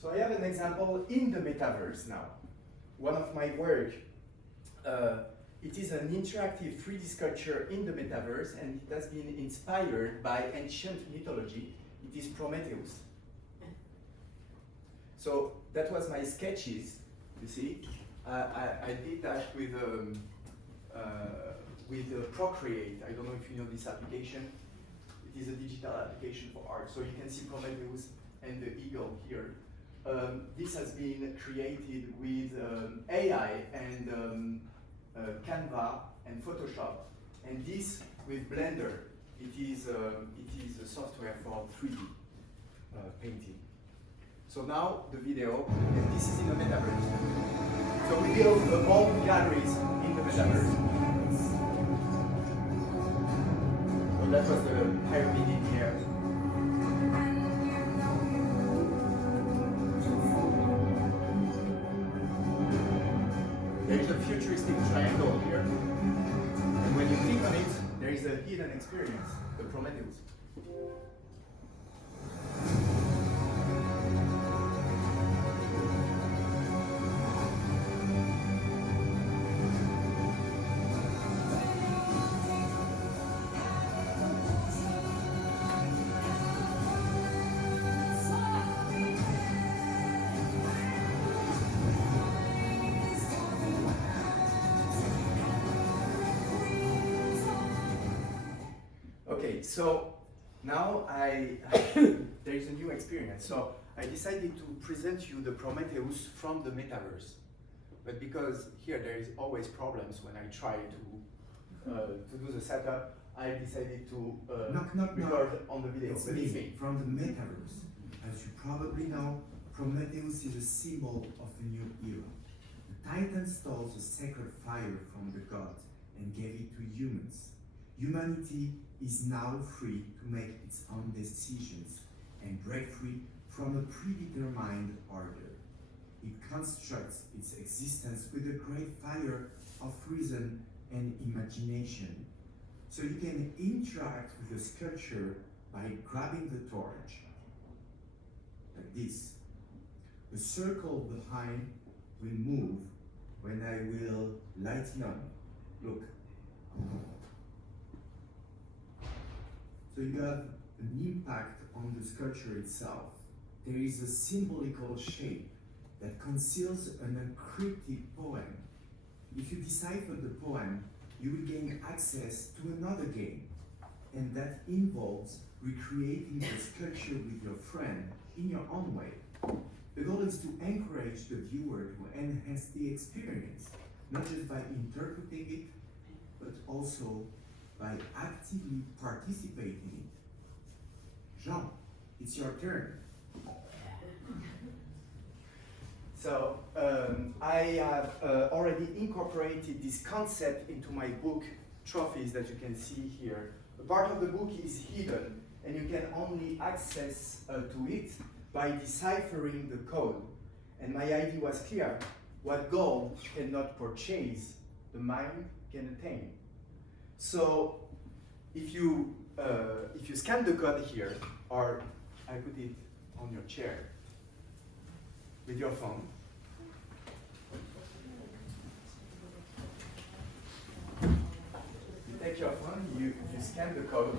So I have an example in the metaverse now. One of my work, it is an interactive 3D sculpture in the metaverse, and it has been inspired by ancient mythology. It is Prometheus. So that was my sketches, you see. I did that with Procreate. I don't know if you know this application. It is a digital application for art. So you can see Prometheus and the eagle here. This has been created with AI and Canva and Photoshop, and this with Blender. It is a software for 3D painting. So now the video, and this is in the metaverse. So we build all galleries in the metaverse. So that was the pyramid in here. There is a futuristic triangle here, and when you click on it, there is a hidden experience, the Prometheus. So now there is a new experience. So I decided to present you the Prometheus from the metaverse. But because here there is always problems when I try to do the setup, I decided to record on the video. It's me, from the metaverse. As you probably know, Prometheus is a symbol of a new era. The Titan stole the sacred fire from the gods and gave it to humans. Humanity is now free to make its own decisions and break free from a predetermined order. It constructs its existence with a great fire of reason and imagination. So you can interact with the sculpture by grabbing the torch, like this. The circle behind will move when I will light it on. Look. So you have an impact on the sculpture itself. There is a symbolical shape that conceals an encrypted poem. If you decipher the poem, you will gain access to another game, and that involves recreating the sculpture with your friend in your own way. The goal is to encourage the viewer to enhance the experience, not just by interpreting it, but also by actively participating in it. Jean, it's your turn. So I have already incorporated this concept into my book, Trophies, that you can see here. A part of the book is hidden, and you can only access to it by deciphering the code. And my idea was clear. What gold cannot purchase, the mind can attain. So if you scan the code here, or I put it on your chair with your phone, you take your phone, you scan the code,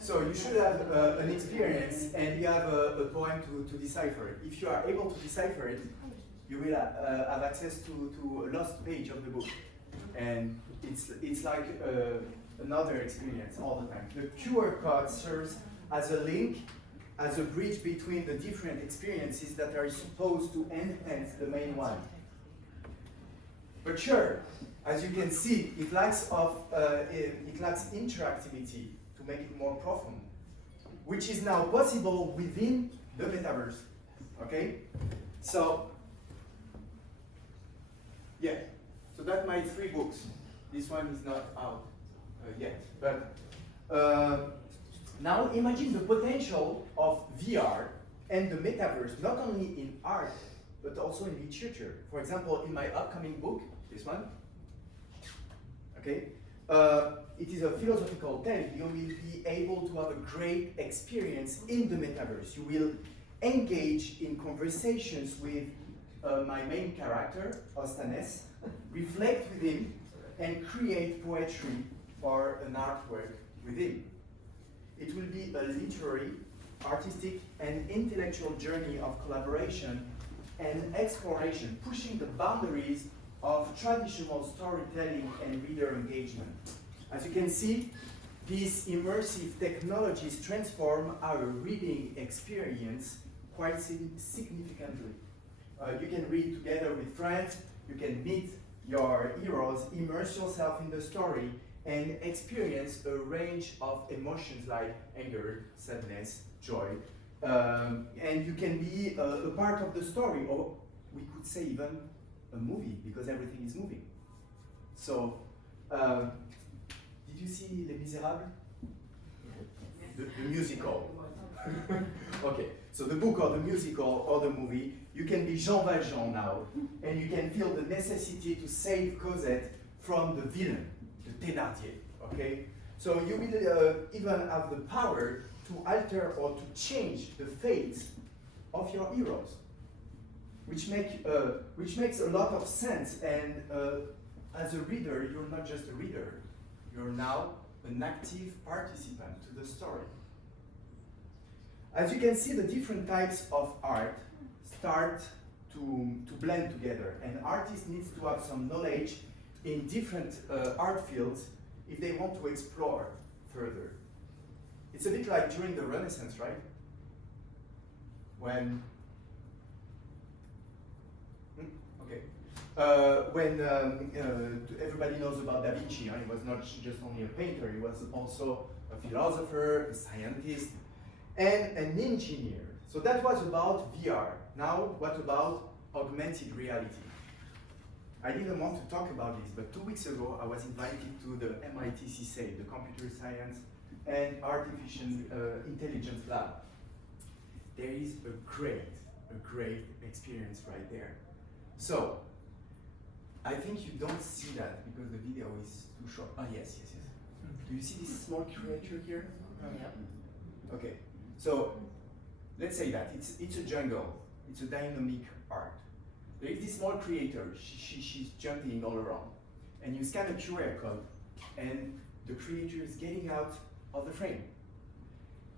so you should have an experience, and you have a poem to decipher it. If you are able to decipher it, you will have access to a lost page of the book. And it's like another experience all the time. The QR code serves as a link, as a bridge between the different experiences that are supposed to enhance the main one. But sure, as you can see, it lacks interactivity to make it more profound, which is now possible within the metaverse. Okay? So, yeah. So that's my 3 books. This one is not out yet. But Now imagine the potential of VR and the metaverse, not only in art, but also in literature. For example, in my upcoming book, this one, okay, it is a philosophical tale. You will be able to have a great experience in the metaverse. You will engage in conversations with my main character, Ostanes, reflect with him, and create poetry or an artwork with him. It will be a literary, artistic, and intellectual journey of collaboration and exploration, pushing the boundaries of traditional storytelling and reader engagement. As you can see, these immersive technologies transform our reading experience quite significantly. You can read together with friends, you can meet your heroes, immerse yourself in the story, and experience a range of emotions like anger, sadness, joy. And you can be a part of the story, or we could say even a movie, because everything is moving. So, did you see Les Misérables? The musical. Okay, so the book or the musical or the movie, you can be Jean Valjean now, and you can feel the necessity to save Cosette from the villain, the Thénardier, okay? So you will even have the power to alter or to change the fate of your heroes, which makes a lot of sense. And as a reader, you're not just a reader, you're now an active participant to the story. As you can see, the different types of art start to blend together, and artists need to have some knowledge in different art fields if they want to explore further. It's a bit like during the Renaissance, right? When everybody knows about Da Vinci, he was not just only a painter, he was also a philosopher, a scientist, and an engineer. So that was about VR. Now, what about augmented reality? I didn't want to talk about this, but 2 weeks ago I was invited to the MIT CSAIL, the Computer Science and Artificial Intelligence Lab. There is a great experience right there. So, I think you don't see that because the video is too short. Oh, yes. Do you see this small creature here? Okay, so let's say that it's a jungle, it's a dynamic art. There is this small creator, she's jumping all around. And you scan a QR code, and the creature is getting out of the frame.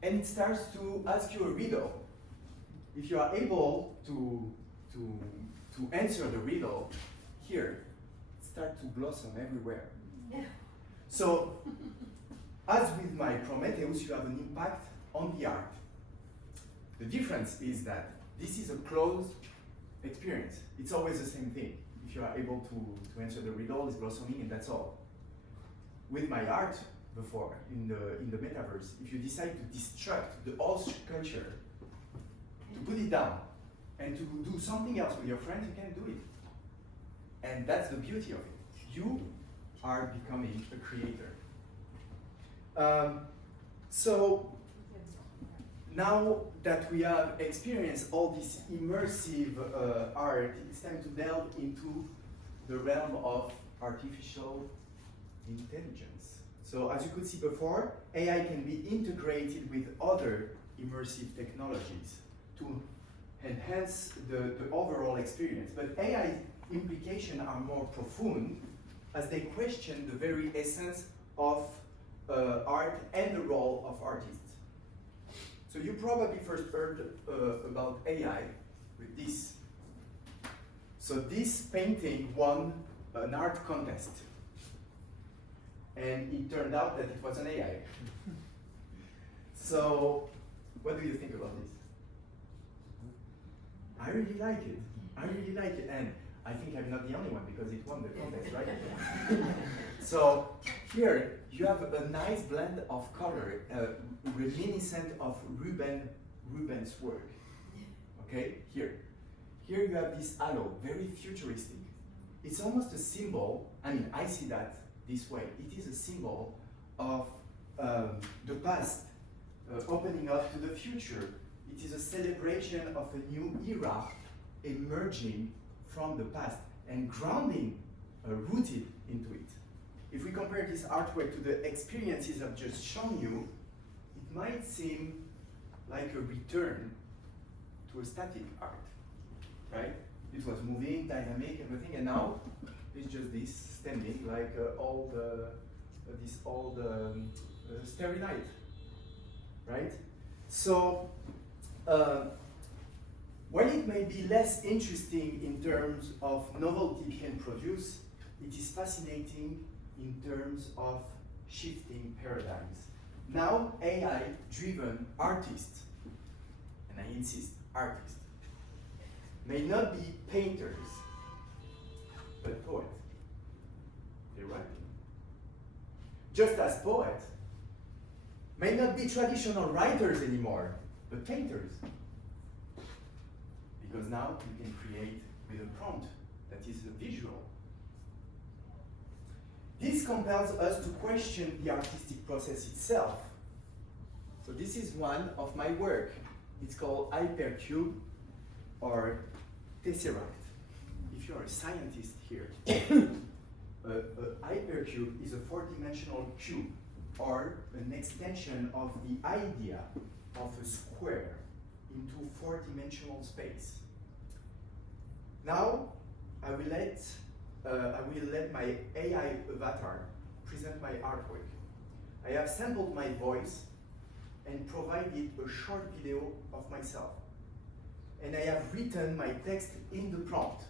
And it starts to ask you a riddle. If you are able to answer the riddle, here, it starts to blossom everywhere. Yeah. So, as with my Prometheus, you have an impact on the art. The difference is that this is a closed experience. It's always the same thing. If you are able to answer the riddle, it's blossoming, and that's all. With my art before, in the metaverse, if you decide to destruct the whole culture, to put it down, and to do something else with your friends, you can do it. And that's the beauty of it. You are becoming a creator. So now that we have experienced all this immersive art, it's time to delve into the realm of artificial intelligence. So as you could see before, AI can be integrated with other immersive technologies to enhance the overall experience. But AI implications are more profound as they question the very essence of art and the role of artists. So you probably first heard about AI with this. So this painting won an art contest. And it turned out that it was an AI. So what do you think about this? I really like it. And I think I'm not the only one because it won the contest, right? So here you have a nice blend of color, reminiscent of Rubens' work. Okay, here you have this halo, very futuristic. It's almost a symbol. I mean, I see that this way. It is a symbol of the past opening up to the future. It is a celebration of a new era emerging from the past and grounding, rooted into it. If we compare this artwork to the experiences I've just shown you, it might seem like a return to a static art, right? It was moving, dynamic, everything, and now it's just this standing like this old sterilite, right? So, while it may be less interesting in terms of novelty it can produce, it is fascinating in terms of shifting paradigms. Now, AI-driven artists, and I insist, artists, may not be painters, but poets. They're writing. Just as poets may not be traditional writers anymore, but painters. Because now you can create with a prompt that is a visual. This compels us to question the artistic process itself. So this is one of my work. It's called Hypercube or Tesseract. If you're a scientist here, a hypercube is a four-dimensional cube or an extension of the idea of a square into four-dimensional space. Now, I will let my AI avatar present my artwork. I have sampled my voice and provided a short video of myself. And I have written my text in the prompt.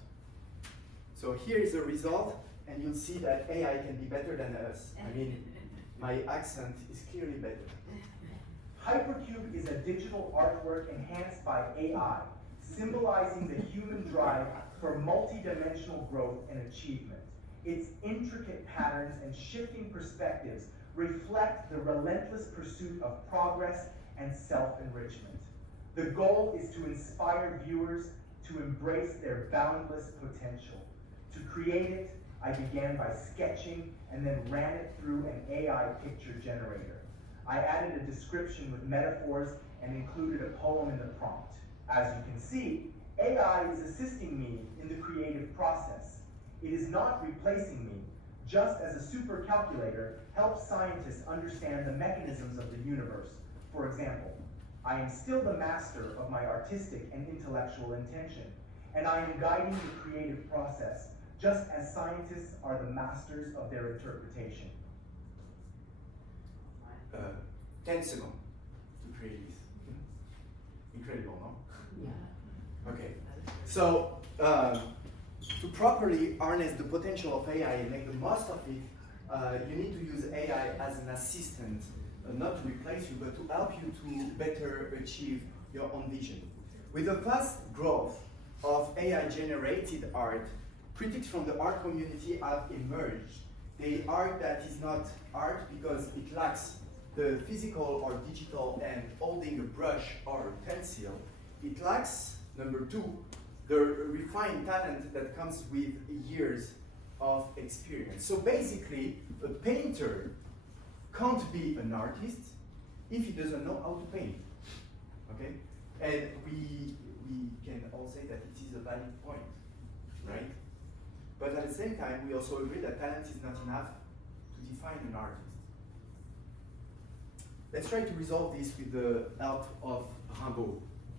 So here is the result, and you'll see that AI can be better than us. I mean, my accent is clearly better. Hypercube is a digital artwork enhanced by AI, symbolizing the human drive for multidimensional growth and achievement. Its intricate patterns and shifting perspectives reflect the relentless pursuit of progress and self-enrichment. The goal is to inspire viewers to embrace their boundless potential. To create it, I began by sketching and then ran it through an AI picture generator. I added a description with metaphors and included a poem in the prompt. As you can see, AI is assisting me in the creative process. It is not replacing me, just as a supercalculator helps scientists understand the mechanisms of the universe. For example, I am still the master of my artistic and intellectual intention, and I am guiding the creative process, just as scientists are the masters of their interpretation. 10 seconds to create this. Incredible, no? Yeah. Okay. So, to properly harness the potential of AI and make the most of it, you need to use AI as an assistant, not to replace you, but to help you to better achieve your own vision. With the fast growth of AI-generated art, critics from the art community have emerged. The art that is not art because it lacks the physical or digital and holding a brush or a pencil. It lacks, number two, the refined talent that comes with years of experience. So basically, a painter can't be an artist if he doesn't know how to paint, okay? And we can all say that it is a valid point, right? But at the same time, we also agree that talent is not enough to define an artist. Let's try to resolve this with the help of Rimbaud.